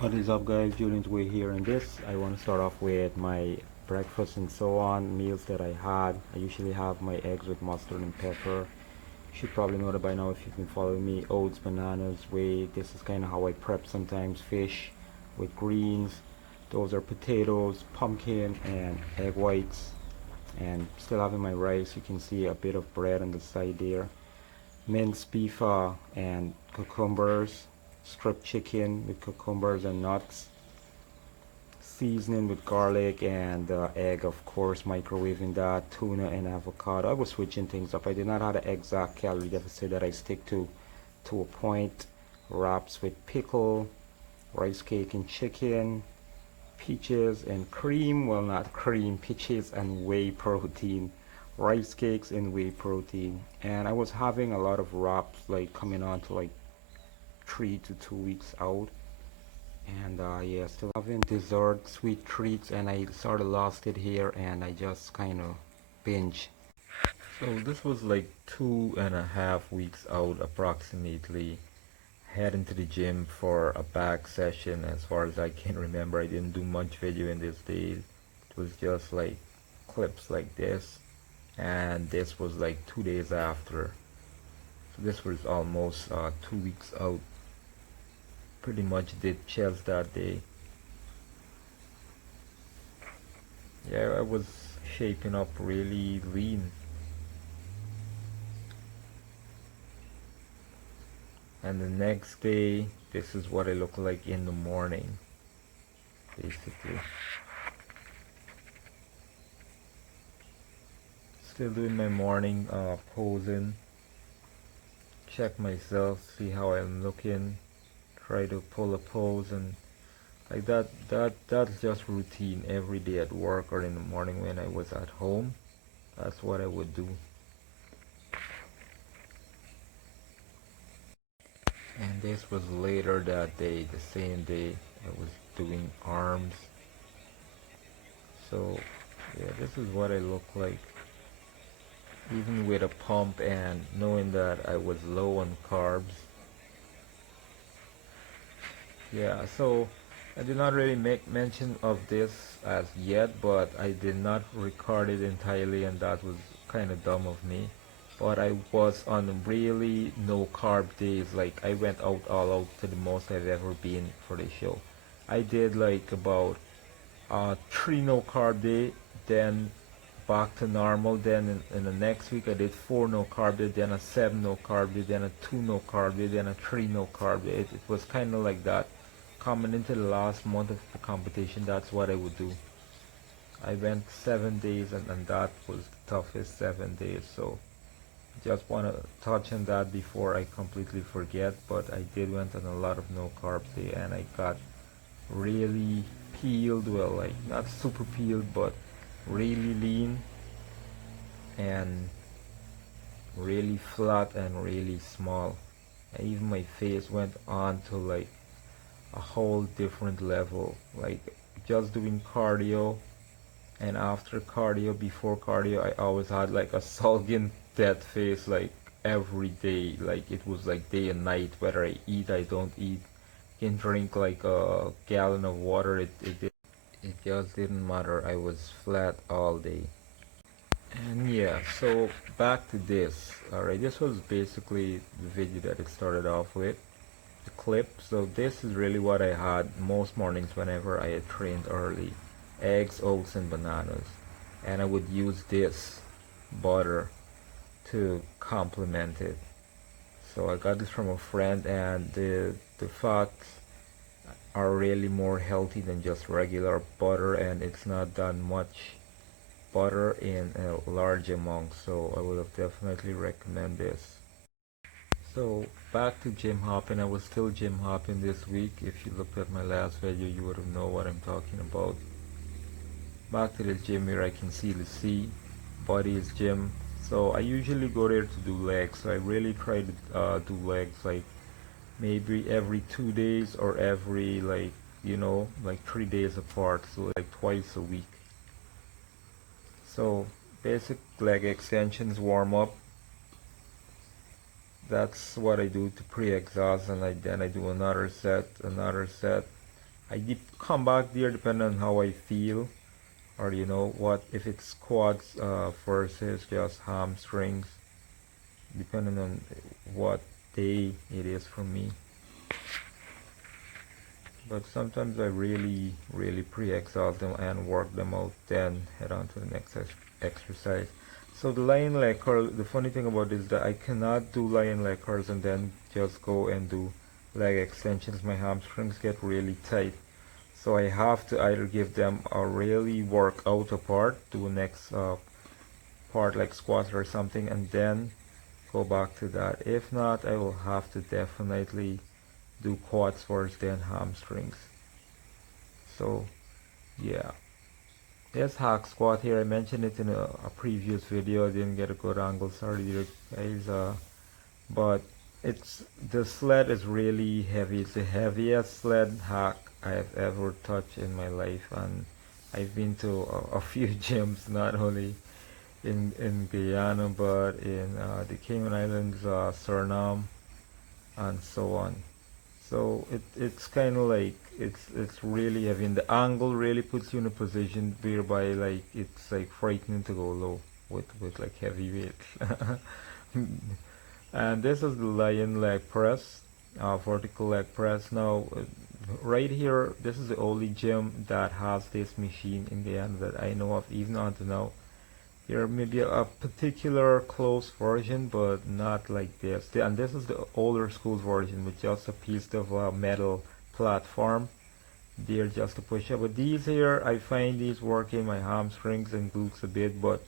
What is up, guys? Julian's way here. In this, I want to start off with my breakfast and so on, meals that I had. I usually have my eggs with mustard and pepper. You should probably know that by now if you've been following me. Oats, bananas, whey. This is kind of how I prep sometimes. Fish with greens. Those are potatoes, pumpkin, and egg whites. And still having my rice. You can see a bit of bread on the side there. Minced beef and cucumbers, strip chicken with cucumbers and nuts, seasoning with garlic and egg, of course, microwaving that, tuna and avocado. I was switching things up. I did not have the exact calorie deficit that I stick to a point. Wraps with pickle, rice cake and chicken, peaches and cream, well, not cream, peaches and whey protein, rice cakes and whey protein. And I was having a lot of wraps like coming on to like 3 to 2 weeks out. And yeah, still having dessert, sweet treats, and I sort of lost it here and I just kind of binge. So this was like 2.5 weeks out approximately. Heading to the gym for a back session. As far as I can remember, I didn't do much video in this days. It was just like clips like this, and this was like 2 days after. So this was almost 2 weeks out. Pretty much did chest that day. Yeah, I was shaping up really lean. And the next day, this is what I look like in the morning, basically. Still doing my morning posing. Check myself, see how I'm looking. Try to pull a pose and like that. That's just routine every day at work or in the morning when I was at home. That's what I would do. And this was later that day, the same day I was doing arms. So yeah, this is what I look like. Even with a pump and knowing that I was low on carbs. Yeah, so I did not really make mention of this as yet, but I did not record it entirely, and that was kind of dumb of me. But I was on really no carb days. Like I went out all out to the most I've ever been for the show. I did like about 3 no carb day, then back to normal. Then in the next week I did 4 no carb day, then a 7 no carb day, then a 2 no carb day, then a 3 no carb day. It was kind of like that. Coming into the last month of the competition, that's what I would do. I went 7 days, and that was the toughest 7 days. So just want to touch on that before I completely forget. But I did went on a lot of no carb day, and I got really peeled. Well, like not super peeled, but really lean and really flat and really small. And even my face went on to like a whole different level. Like just doing cardio, and after cardio, before cardio, I always had like a sulking dead face like every day. Like it was like day and night, whether I eat, I don't eat, can drink like a gallon of water, it just didn't matter. I was flat all day. And yeah, so back to this. Alright, this was basically the video that it started off with, the clip. So this is really what I had most mornings whenever I had trained early. Eggs, oats, and bananas. And I would use this butter to complement it. So I got this from a friend, and the fats are really more healthy than just regular butter, and it's not that much butter in a large amount, so I would have definitely recommend this. So back to gym hopping. I was still gym hopping this week. If you looked at my last video, you would have known what I'm talking about. Back to the gym here, I can see the C, body is gym. So I usually go there to do legs. So I really try to do legs like maybe every 2 days or every like 3 days apart. So like twice a week. So basic leg extensions, warm up. That's what I do to pre-exhaust, and then I do another set, come back there depending on how I feel, or you know what, if it's quads versus just hamstrings, depending on what day it is for me. But sometimes I really pre-exhaust them and work them out, then head on to the next exercise. So the lion leg curl, the funny thing about it is that I cannot do lion leg curls and then just go and do leg extensions. My hamstrings get really tight. So I have to either give them a really workout apart, do a next part like squats or something, and then go back to that. If not, I will have to definitely do quads first, then hamstrings. So yeah, there's hack squat here. I mentioned it in a previous video. I didn't get a good angle, sorry there guys. But it's, the sled is really heavy. It's the heaviest sled hack I've ever touched in my life, and I've been to a few gyms, not only in Guyana but in the Cayman Islands, Suriname, and so on. So it's kind of like it's really heavy, and the angle really puts you in a position whereby like it's like frightening to go low with like heavy weight. And this is the lion leg press, vertical leg press. Now right here, this is the only gym that has this machine in Guyana that I know of, even until now. There may be a particular close version, but not like this. And this is the older school version with just a piece of metal platform there just to push up. But these here, I find these work in my hamstrings and glutes a bit, but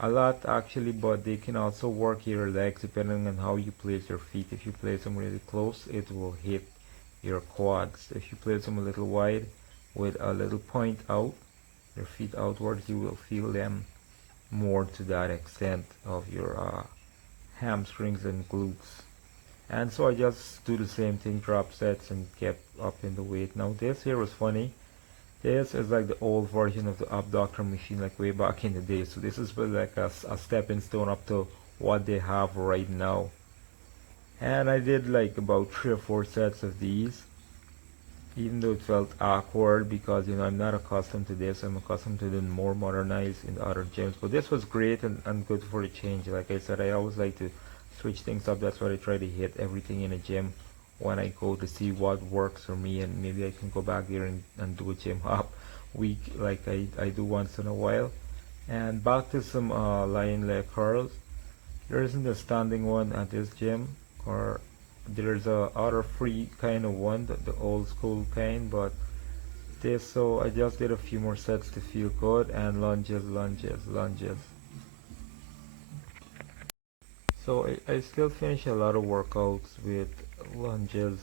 a lot actually. But they can also work your legs depending on how you place your feet. If you place them really close, it will hit your quads. If you place them a little wide with a little point out, your feet outwards, you will feel them more to that extent of your hamstrings and glutes. And so I just do the same thing, drop sets and kept up in the weight. Now this here was funny. This is like the old version of the abductor machine, like way back in the day. So this is like a stepping stone up to what they have right now. And I did like about 3 or 4 sets of these, even though it felt awkward because, you know, I'm not accustomed to this. I'm accustomed to the more modernized in the other gyms. But this was great and good for a change. Like I said, I always like to switch things up. That's why I try to hit everything in a gym when I go, to see what works for me, and maybe I can go back there and do a gym hop week like I do once in a while. And back to some lion leg curls. There isn't a standing one at this gym, or there's a other free kind of one, the old school kind, but this, so I just did a few more sets to feel good, and lunges, lunges, lunges. So I still finish a lot of workouts with lunges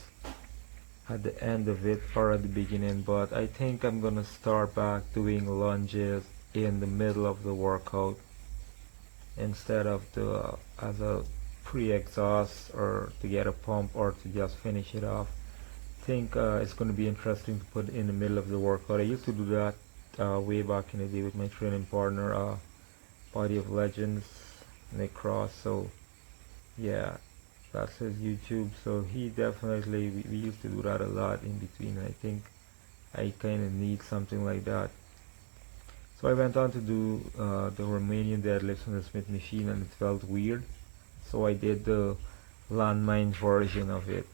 at the end of it or at the beginning, but I think I'm gonna start back doing lunges in the middle of the workout instead of the as a pre-exhaust or to get a pump or to just finish it off. I think it's going to be interesting to put in the middle of the workout. I used to do that way back in the day with my training partner, Body of Legends, Nick Cross. So yeah, that's his YouTube. So he definitely, we used to do that a lot in between. I think I kind of need something like that. So I went on to do the Romanian deadlifts on the Smith machine, and it felt weird. So I did the landmine version of it,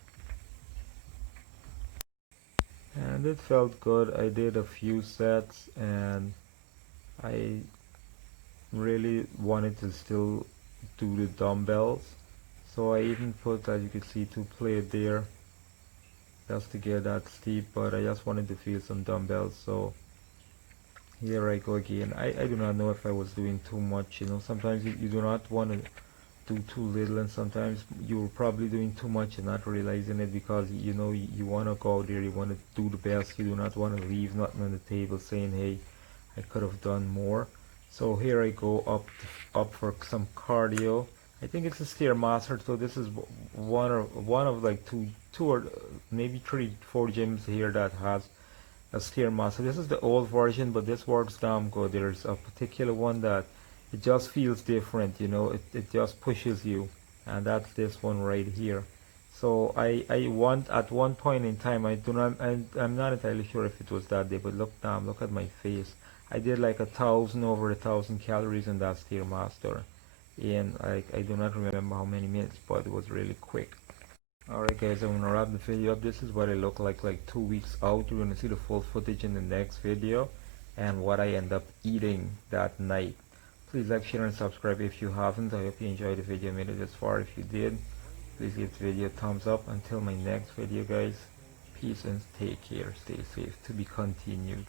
and it felt good. I did a few sets, and I really wanted to still do the dumbbells. So I even put, as you can see, 2 plates there just to get that steep, but I just wanted to feel some dumbbells. So here I go again. I do not know if I was doing too much. You know, sometimes you do not want to do too little, and sometimes you're probably doing too much and not realizing it, because you know you want to go out there, you want to do the best, you do not want to leave nothing on the table saying, hey, I could have done more. So here I go up for some cardio. I think it's a Stairmaster, so this is one of like two or maybe 3 4 gyms here that has a Stairmaster. This is the old version, but this works damn good. There's a particular one that it just feels different, you know, it just pushes you, and that's this one right here. So I want at one point in time, I'm not entirely sure if it was that day, but look at my face. I did like 1,000 calories in that Stairmaster, and I do not remember how many minutes, but it was really quick. Alright guys, I'm gonna wrap the video up. This is what I look like 2 weeks out. You're gonna see the full footage in the next video and what I end up eating that night. Please like, share, and subscribe if you haven't. I hope you enjoyed the video, made it this far. If you did, please give the video a thumbs up. Until my next video guys, peace and take care. Stay safe. To be continued.